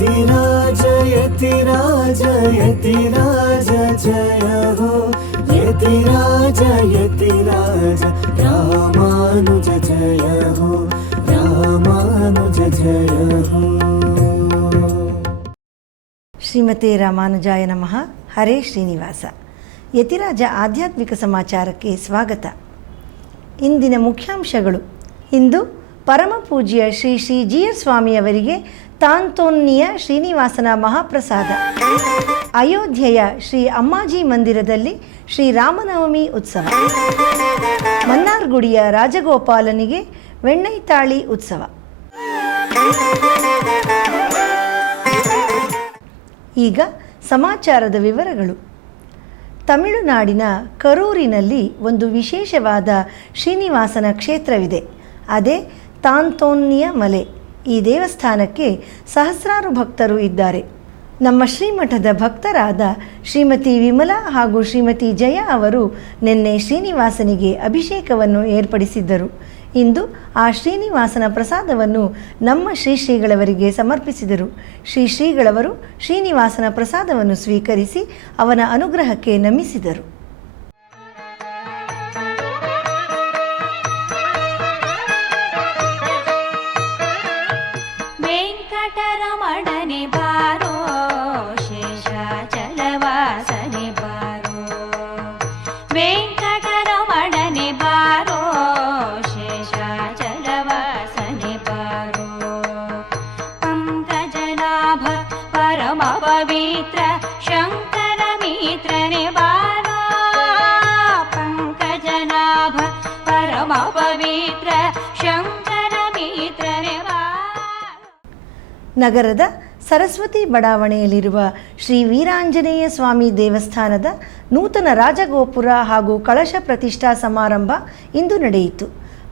यतिराज यतिराज यतिराज जय हो यतिराज यतिराज रामानुज जय हो रामानुज जय हो। ಶ್ರೀಮತೆ ರಾಮಾನುಜಾಯ ನಮಃ. ಹರೇ ಶ್ರೀನಿವಾಸ. ಯತಿರಾಜ ಆಧ್ಯಾತ್ಮಿಕ ಸಮಾಚಾರಕ್ಕೆ ಸ್ವಾಗತ. ಇಂದಿನ ಮುಖ್ಯಾಂಶಗಳು. ಇಂದು ಪರಮ ಪೂಜ್ಯ ಶ್ರೀ ಶ್ರೀ ಜಿಯರ್ ಸ್ವಾಮಿಯವರಿಗೆ ತಾಂತೋನ್ನಿಯ ಶ್ರೀನಿವಾಸನ ಮಹಾಪ್ರಸಾದ. ಅಯೋಧ್ಯೆಯ ಶ್ರೀ ಅಮ್ಮಾಜಿ ಮಂದಿರದಲ್ಲಿ ಶ್ರೀರಾಮನವಮಿ ಉತ್ಸವ. ಮನ್ನಾರ್ಗುಡಿಯ ರಾಜಗೋಪಾಲನಿಗೆ ವೆಣ್ಣೈತಾಳಿ ಉತ್ಸವ. ಈಗ ಸಮಾಚಾರದ ವಿವರಗಳು. ತಮಿಳುನಾಡಿನ ಕರೂರಿನಲ್ಲಿ ಒಂದು ವಿಶೇಷವಾದ ಶ್ರೀನಿವಾಸನ ಕ್ಷೇತ್ರವಿದೆ. ಅದೇ ತಾಂತೋನ್ನಿಯ ಮಲೆ. ಈ ದೇವಸ್ಥಾನಕ್ಕೆ ಸಹಸ್ರಾರು ಭಕ್ತರು ಇದ್ದಾರೆ. ನಮ್ಮ ಶ್ರೀಮಠದ ಭಕ್ತರಾದ ಶ್ರೀಮತಿ ವಿಮಲಾ ಹಾಗೂ ಶ್ರೀಮತಿ ಜಯ ಅವರು ನಿನ್ನೆ ಶ್ರೀನಿವಾಸನಿಗೆ ಅಭಿಷೇಕವನ್ನು ಏರ್ಪಡಿಸಿದ್ದರು. ಇಂದು ಆ ಶ್ರೀನಿವಾಸನ ಪ್ರಸಾದವನ್ನು ನಮ್ಮ ಶ್ರೀಗಳವರಿಗೆ ಸಮರ್ಪಿಸಿದರು. ಶ್ರೀಗಳವರು ಶ್ರೀನಿವಾಸನ ಪ್ರಸಾದವನ್ನು ಸ್ವೀಕರಿಸಿ ಅವನ ಅನುಗ್ರಹಕ್ಕೆ ನಮಿಸಿದರು. ವೆಂಕಟರಮಣನೆ ಬಾರೋ ಶೇಷಾಚಲವಾಸನೆ ಬಾರೋ ವೆಂಕಟರಮಣನೆ ಬಾರೋ ಶೇಷಾಚಲವಾಸನೆ ಬಾರೋ ಪಂಕಜನಾಭ ಪರಮ ಪವಿತ್ರ ಶಂಕರ ಮಿತ್ರನೆ ಬಾರೋ ಪಂಕಜನಾಭ ಪರಮ ಪವಿತ್ರ ಶಂಕರ ಮಿತ್ರನೆ ಬಾರೋ. ನಗರದ ಸರಸ್ವತಿ ಬಡಾವಣೆಯಲ್ಲಿರುವ ಶ್ರೀ ವೀರಾಂಜನೇಯ ಸ್ವಾಮಿ ದೇವಸ್ಥಾನದ ನೂತನ ರಾಜಗೋಪುರ ಹಾಗೂ ಕಳಶ ಪ್ರತಿಷ್ಠಾ ಸಮಾರಂಭ ಇಂದು ನಡೆಯಿತು.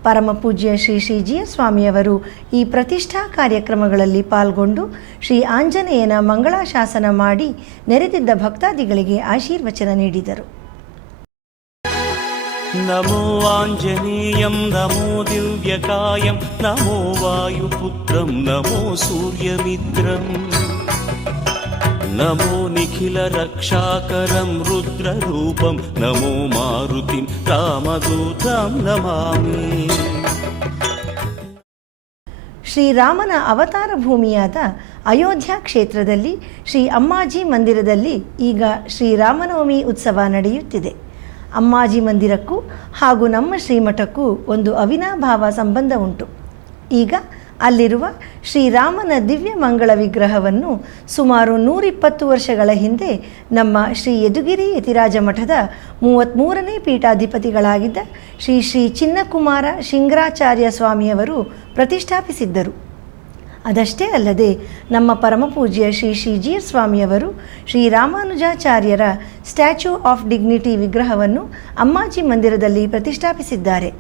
ಪರಮ ಪೂಜ್ಯ ಶ್ರೀ ಶ್ರೀ ಜಿಯರ್ ಸ್ವಾಮಿಯವರು ಈ ಪ್ರತಿಷ್ಠಾ ಕಾರ್ಯಕ್ರಮಗಳಲ್ಲಿ ಪಾಲ್ಗೊಂಡು ಶ್ರೀ ಆಂಜನೇಯನ ಮಂಗಳಾಶಾಸನ ಮಾಡಿ ನೆರೆದಿದ್ದ ಭಕ್ತಾದಿಗಳಿಗೆ ಆಶೀರ್ವಚನ ನೀಡಿದರು. ನಮೋ ಆಂಜನೇಯಂ ನಮೋ ದಿವ್ಯಕಾಯಂ ನಮೋ ವಾಯುಪುತ್ರಂ ನಮೋ ಸೂರ್ಯಮಿತ್ರಂ ನಮೋ ನಿಖಿಲ ರಕ್ಷಾಕರಂ ರುದ್ರರೂಪಂ ನಮೋ ಮಾರುತಿಂ ರಾಮದೂತಂ ನಮಾಮಿ. ಶ್ರೀರಾಮನ ಅವತಾರ ಭೂಮಿಯಾದ ಅಯೋಧ್ಯ ಕ್ಷೇತ್ರದಲ್ಲಿ ಶ್ರೀ ಅಮ್ಮಾಜಿ ಮಂದಿರದಲ್ಲಿ ಈಗ ಶ್ರೀರಾಮನವಮಿ ಉತ್ಸವ ನಡೆಯುತ್ತಿದೆ. ಅಮ್ಮಾಜಿ ಮಂದಿರಕ್ಕೂ ಹಾಗೂ ನಮ್ಮ ಶ್ರೀಮಠಕ್ಕೂ ಒಂದು ಅವಿನಾಭಾವ ಸಂಬಂಧ ಉಂಟು. ಈಗ ಅಲ್ಲಿರುವ ಶ್ರೀರಾಮನ ದಿವ್ಯ ಮಂಗಳ ವಿಗ್ರಹವನ್ನು ಸುಮಾರು 120 ವರ್ಷಗಳ ಹಿಂದೆ ನಮ್ಮ ಶ್ರೀ ಯದುಗಿರಿ ಯತಿರಾಜ ಮಠದ 33ನೇ ಪೀಠಾಧಿಪತಿಗಳಾಗಿದ್ದ ಶ್ರೀ ಶ್ರೀ ಚಿನ್ನಕುಮಾರ ಶಿಂಗರಾಚಾರ್ಯ ಸ್ವಾಮಿಯವರು ಪ್ರತಿಷ್ಠಾಪಿಸಿದ್ದರು. ಅದಷ್ಟೇ ಅಲ್ಲದೆ ನಮ್ಮ ಪರಮಪೂಜ್ಯ ಶ್ರೀ ಶ್ರೀ ಜಿಯರ್ ಸ್ವಾಮಿಯವರು ಶ್ರೀರಾಮಾನುಜಾಚಾರ್ಯರ ಸ್ಟ್ಯಾಚ್ಯೂ ಆಫ್ ಡಿಗ್ನಿಟಿ ವಿಗ್ರಹವನ್ನು ಅಮ್ಮಾಜಿ ಮಂದಿರದಲ್ಲಿ ಪ್ರತಿಷ್ಠಾಪಿಸಿದ್ದಾರೆ.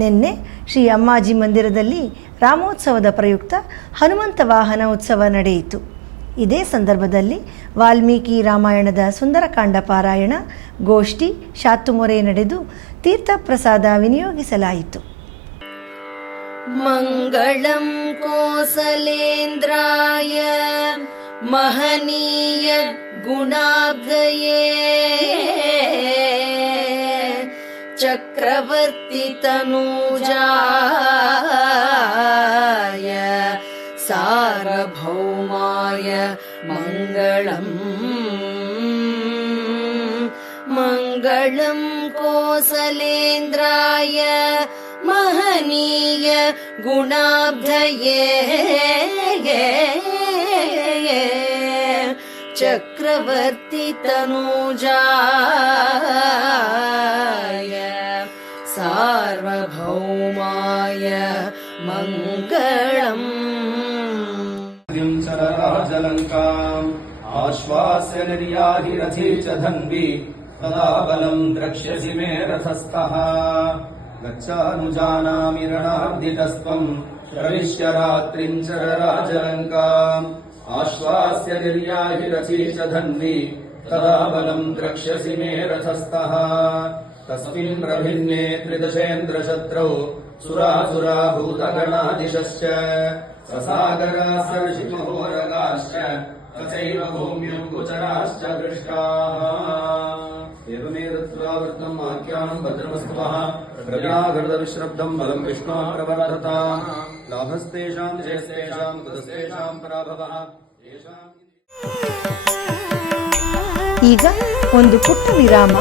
ನಿನ್ನೆ ಶ್ರೀ ಅಮ್ಮಾಜಿ ಮಂದಿರದಲ್ಲಿ ರಾಮೋತ್ಸವದ ಪ್ರಯುಕ್ತ ಹನುಮಂತ ವಾಹನ ಉತ್ಸವ ನಡೆಯಿತು. ಇದೇ ಸಂದರ್ಭದಲ್ಲಿ ವಾಲ್ಮೀಕಿ ರಾಮಾಯಣದ ಸುಂದರಕಾಂಡ ಪಾರಾಯಣ, ಗೋಷ್ಠಿ, ಶಾತುಮೊರೆ ನಡೆದು ತೀರ್ಥಪ್ರಸಾದ ವಿನಿಯೋಗಿಸಲಾಯಿತು. ಮಂಗಳಂ ಕೋಸಲೇಂದ್ರಾಯ ಮಹನೀಯ ಗುಣಾಬ್ಧಯೇ ಚಕ್ರವರ್ತಿ ತನೂಜಾಯ ಸಾರ್ವಭೌಮಾಯ ಮಂಗಳಂ. ಮಂಗಳಂ ಕೋಸಲೇಂದ್ರಾಯ ಮಹನೀಯ ಗುಣಾಬ್ಧಯೇ ಚಕ್ರವರ್ತಿ ತನೂಜಾಯ ಸಾರ್ವಭೌಮಾಯ ಮಂಗಳಂ. ರಾಜಲಂಕಾಂ ಆಶ್ವಾಸ್ಯ ನಿರ್ಯಾಹಿರಥಿ ಚ ಧನ್ವಿ ತದಾ ಬಲಂ ದ್ರಕ್ಷ್ಯಸಿ ಮೇ ರಥಸ್ಥಃ ಗಚ್ಚಾನುಜಾನಾಮಿ ರಣಾರ್ದಿತಸ್ತ್ವಂ ಶ್ರವಿಷ್ಯ ರಾತ್ರಿಂ ಚರ ರಾಜಲಂಕಾಂ ಆಶ್ವಾಸ್ಯ ನಿರ್ಯಾಹಿರಥಿ ಚ ಧನ್ವಿ ತದಾ ಬಲಂ ದ್ರಕ್ಷ್ಯಸಿ ಮೇ ರಥಸ್ಥಃ ತಸ್ಮಿನ್ ಪ್ರಭಿನ್ನೆ ತ್ರಿದಶೇಂದ್ರ ಶತ್ರೌ ಸುರಾಸುರಾ ಭೂತಗಣಾದಿಶಶ್ಚ ಸಸಾಗರಾ ಸರ್ಷಿಮಹೋರಗಾಶ್ಚ लोकाश्च तथैव भूम्यं गोचराश्च दृष्टाः एवमेतत्त्वा वृत्तम् आख्यानं भद्रमस्तवः प्रव्याघृतविश्रब्धं बलं विष्णोः प्रवर्धताम् लाभस्तेषां जयस्तेषां कुतस्तेषां पराभवः येषाम् ಈಗ ಒಂದು ಪುಟ್ಟ ವಿರಾಮ.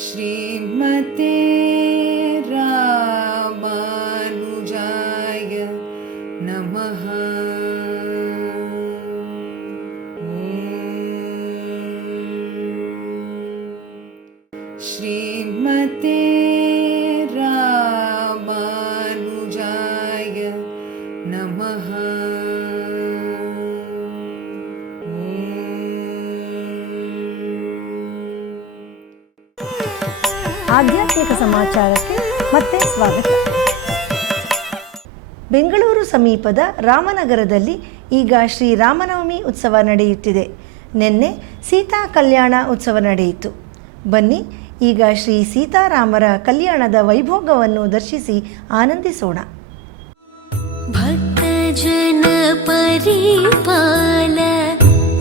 श्रीमते रामानुजाय नमः। श्रीमते रामानुजाय नमः। ಆಧ್ಯಾತ್ಮಿಕ ಸಮಾಚಾರಕ್ಕೆ ಮತ್ತೆ ಸ್ವಾಗತ. ಬೆಂಗಳೂರು ಸಮೀಪದ ರಾಮನಗರದಲ್ಲಿ ಈಗ ಶ್ರೀ ರಾಮನವಮಿ ಉತ್ಸವ ನಡೆಯುತ್ತಿದೆ. ನಿನ್ನೆ ಸೀತಾ ಕಲ್ಯಾಣ ಉತ್ಸವ ನಡೆಯಿತು. ಬನ್ನಿ ಈಗ ಶ್ರೀ ಸೀತಾರಾಮರ ಕಲ್ಯಾಣದ ವೈಭೋಗವನ್ನು ದರ್ಶಿಸಿ ಆನಂದಿಸೋಣ. ಭಕ್ತಜನ ಪರಿಪಾಲ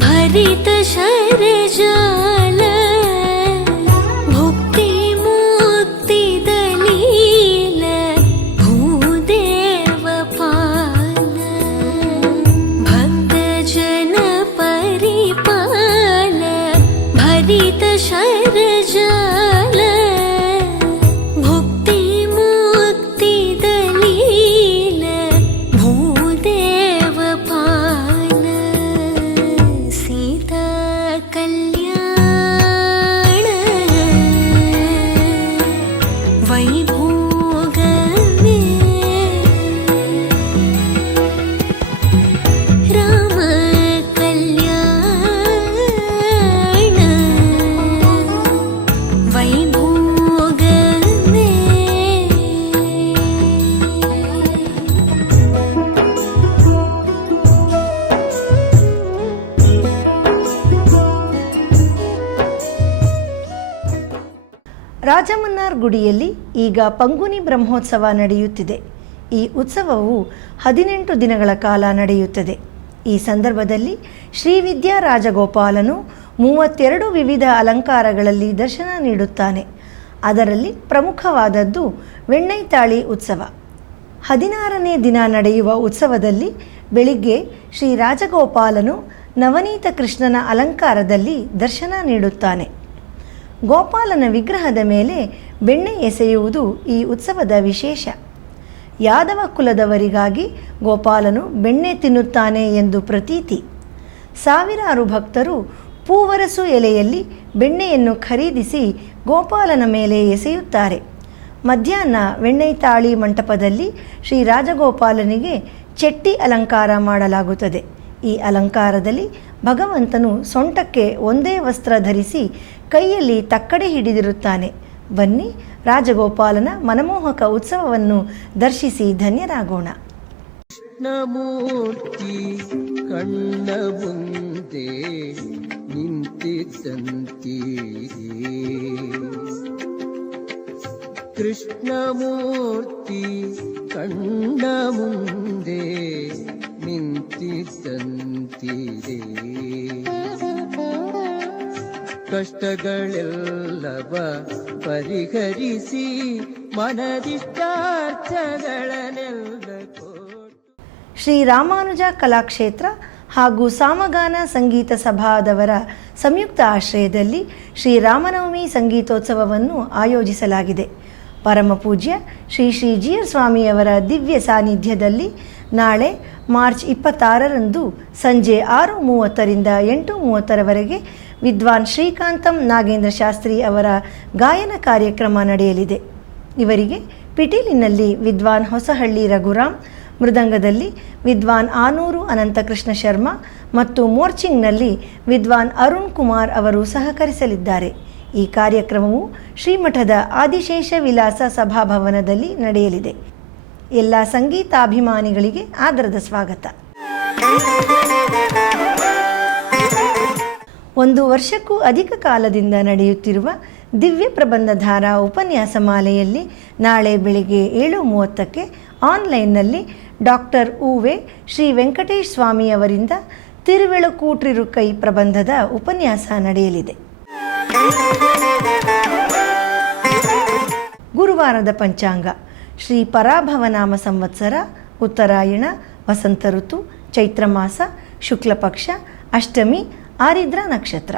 ಭರಿತ ಶರಜಾಲ ಭುಕ್ತಿ ಮುಕ್ತಿ ದಲೀಲ ಭೂದೇವ ಪಾಲ. ಭಕ್ತಜನ ಪರಿಪಾಲ ಭರಿತ ಶರಜಾಲ ಭುಕ್ತಿ ಮುಕ್ತಿ ದಲೀಲ ಭೂದೇವ ಪಾಲ. ಸೀತಾ ಕಲ್ಯಾಣ ವೈಭೋಗವೇ ರಾಮ ಕಲ್ಯಾಣ ವೈಭೋಗವೇ. ರಾಜಮನ್ನಾರ್ ಗುಡಿಯಲ್ಲಿ ಈಗ ಪಂಗುನಿ ಬ್ರಹ್ಮೋತ್ಸವ ನಡೆಯುತ್ತಿದೆ. ಈ ಉತ್ಸವವು 18 ದಿನಗಳ ಕಾಲ ನಡೆಯುತ್ತದೆ. ಈ ಸಂದರ್ಭದಲ್ಲಿ ಶ್ರೀ ವಿದ್ಯಾ ರಾಜಗೋಪಾಲನು 32 ವಿವಿಧ ಅಲಂಕಾರಗಳಲ್ಲಿ ದರ್ಶನ ನೀಡುತ್ತಾನೆ. ಅದರಲ್ಲಿ ಪ್ರಮುಖವಾದದ್ದು ವೆಣ್ಣೈತಾಳಿ ಉತ್ಸವ. 16ನೇ ದಿನ ನಡೆಯುವ ಉತ್ಸವದಲ್ಲಿ ಬೆಳಿಗ್ಗೆ ಶ್ರೀ ರಾಜಗೋಪಾಲನು ನವನೀತ ಕೃಷ್ಣನ ಅಲಂಕಾರದಲ್ಲಿ ದರ್ಶನ ನೀಡುತ್ತಾನೆ. ಗೋಪಾಲನ ವಿಗ್ರಹದ ಮೇಲೆ ಬೆಣ್ಣೆ ಎಸೆಯುವುದು ಈ ಉತ್ಸವದ ವಿಶೇಷ. ಯಾದವ ಕುಲದವರಿಗಾಗಿ ಗೋಪಾಲನು ಬೆಣ್ಣೆ ತಿನ್ನುತ್ತಾನೆ ಎಂದು ಪ್ರತೀತಿ. ಸಾವಿರಾರು ಭಕ್ತರು ಪೂವರಸು ಎಲೆಯಲ್ಲಿ ಬೆಣ್ಣೆಯನ್ನು ಖರೀದಿಸಿ ಗೋಪಾಲನ ಮೇಲೆ ಎಸೆಯುತ್ತಾರೆ. ಮಧ್ಯಾಹ್ನ ವೆಣ್ಣೈತಾಳಿ ಮಂಟಪದಲ್ಲಿ ಶ್ರೀ ರಾಜಗೋಪಾಲನಿಗೆ ಚೆಟ್ಟಿ ಅಲಂಕಾರ ಮಾಡಲಾಗುತ್ತದೆ. ಈ ಅಲಂಕಾರದಲ್ಲಿ ಭಗವಂತನು ಸೊಂಟಕ್ಕೆ ಒಂದೇ ವಸ್ತ್ರ ಧರಿಸಿ ಕೈಯಲ್ಲಿ ತಕ್ಕಡೆ ಹಿಡಿದಿರುತ್ತಾನೆ. ಬನ್ನಿ ರಾಜಗೋಪಾಲನ ಮನಮೋಹಕ ಉತ್ಸವವನ್ನು ದರ್ಶಿಸಿ ಧನ್ಯರಾಗೋಣ. ಕೃಷ್ಣಮೂರ್ತಿ ಕಣ್ಣ ಮುಂದೆ ನಿಂತಿದ್ದಂತೀರೆ. ಕೃಷ್ಣಮೂರ್ತಿ ಕಣ್ಣ ಮುಂದೆ ನಿಂತಿದ್ದಂತೀರೆ. ಕಷ್ಟಗಳೆಲ್ಲವ ಪರಿಹರಿಸಿ ಮನದಿಷ್ಟಾರ್ಥಗಳನ್ನೆಲ್ಲ ಕೊಟ್ಟು ಶ್ರೀ ರಾಮಾನುಜ ಕಲಾಕ್ಷೇತ್ರ ಹಾಗೂ ಸಾಮಗಾನ ಸಂಗೀತ ಸಭಾದವರ ಸಂಯುಕ್ತ ಆಶ್ರಯದಲ್ಲಿ ಶ್ರೀರಾಮನವಮಿ ಸಂಗೀತೋತ್ಸವವನ್ನು ಆಯೋಜಿಸಲಾಗಿದೆ. ಪರಮ ಪೂಜ್ಯ ಶ್ರೀ ಶ್ರೀ ಜೀಯರ್ ಸ್ವಾಮಿಯವರ ದಿವ್ಯ ಸಾನ್ನಿಧ್ಯದಲ್ಲಿ ನಾಳೆ ಮಾರ್ಚ್ 26ರಂದು ಸಂಜೆ 6:30ರಿಂದ 8:30ರವರೆಗೆ ವಿದ್ವಾನ್ ಶ್ರೀಕಾಂತಂ ನಾಗೇಂದ್ರ ಶಾಸ್ತ್ರಿ ಅವರ ಗಾಯನ ಕಾರ್ಯಕ್ರಮ ನಡೆಯಲಿದೆ. ಇವರಿಗೆ ಪಿಟೀಲಿನಲ್ಲಿ ವಿದ್ವಾನ್ ಹೊಸಹಳ್ಳಿ ರಘುರಾಮ್, ಮೃದಂಗದಲ್ಲಿ ವಿದ್ವಾನ್ ಆನೂರು ಅನಂತಕೃಷ್ಣ ಶರ್ಮಾ ಮತ್ತು ಮೋರ್ಚಿಂಗ್ನಲ್ಲಿ ವಿದ್ವಾನ್ ಅರುಣ್ ಕುಮಾರ್ ಅವರು ಸಹಕರಿಸಲಿದ್ದಾರೆ. ಈ ಕಾರ್ಯಕ್ರಮವು ಶ್ರೀಮಠದ ಆದಿಶೇಷ ವಿಲಾಸ ಸಭಾಭವನದಲ್ಲಿ ನಡೆಯಲಿದೆ. ಎಲ್ಲ ಸಂಗೀತಾಭಿಮಾನಿಗಳಿಗೆ ಆದರದ ಸ್ವಾಗತ. 1 ವರ್ಷಕ್ಕೂ ಅಧಿಕ ಕಾಲದಿಂದ ನಡೆಯುತ್ತಿರುವ ದಿವ್ಯ ಪ್ರಬಂಧಧಾರಾ ಉಪನ್ಯಾಸ ಮಾಲೆಯಲ್ಲಿ ನಾಳೆ ಬೆಳಿಗ್ಗೆ 7:30ಕ್ಕೆ ಆನ್ಲೈನ್ನಲ್ಲಿ ಡಾಕ್ಟರ್ ಉವೆ ಶ್ರೀ ವೆಂಕಟೇಶ್ ಸ್ವಾಮಿಯವರಿಂದ ತಿರುವೆಳುಕೂಟ್ರಿರುಕೈ ಪ್ರಬಂಧದ ಉಪನ್ಯಾಸ ನಡೆಯಲಿದೆ. ಗುರುವಾರದ ಪಂಚಾಂಗ ಶ್ರೀ ಪರಾಭವನಾಮ ಸಂವತ್ಸರ, ಉತ್ತರಾಯಣ, ವಸಂತ ಋತು, ಚೈತ್ರ ಮಾಸ, ಶುಕ್ಲ ಪಕ್ಷ, ಅಷ್ಟಮಿ, ಆರಿದ್ರ ನಕ್ಷತ್ರ.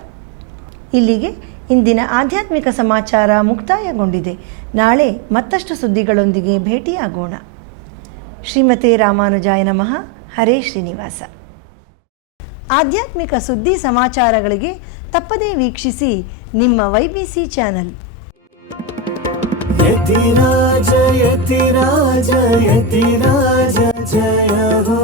ಇಲ್ಲಿಗೆ ಇಂದಿನ ಆಧ್ಯಾತ್ಮಿಕ ಸಮಾಚಾರ ಮುಕ್ತಾಯಗೊಂಡಿದೆ. ನಾಳೆ ಮತ್ತಷ್ಟು ಸುದ್ದಿಗಳೊಂದಿಗೆ ಭೇಟಿಯಾಗೋಣ. ಶ್ರೀಮತೆ ರಾಮಾನುಜಾಯ ನಮಃ. ಹರೇ ಶ್ರೀನಿವಾಸ. ಆಧ್ಯಾತ್ಮಿಕ ಸುದ್ದಿ ಸಮಾಚಾರಗಳಿಗೆ ತಪ್ಪದೇ ವೀಕ್ಷಿಸಿ ನಿಮ್ಮ YBC ಚಾನಲ್. ಯತಿರಾಜ ಯತಿರಾಜ ಯತಿರಾಜ ಜಯ ಹೋ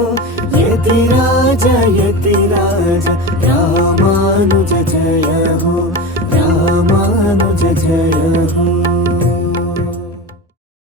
ಯತಿರಾಜ ಯತಿರಾಜ ರಾಮಾನುಜ ಜಯ ಹೋ ರಾಮಾನುಜ ಜಯ.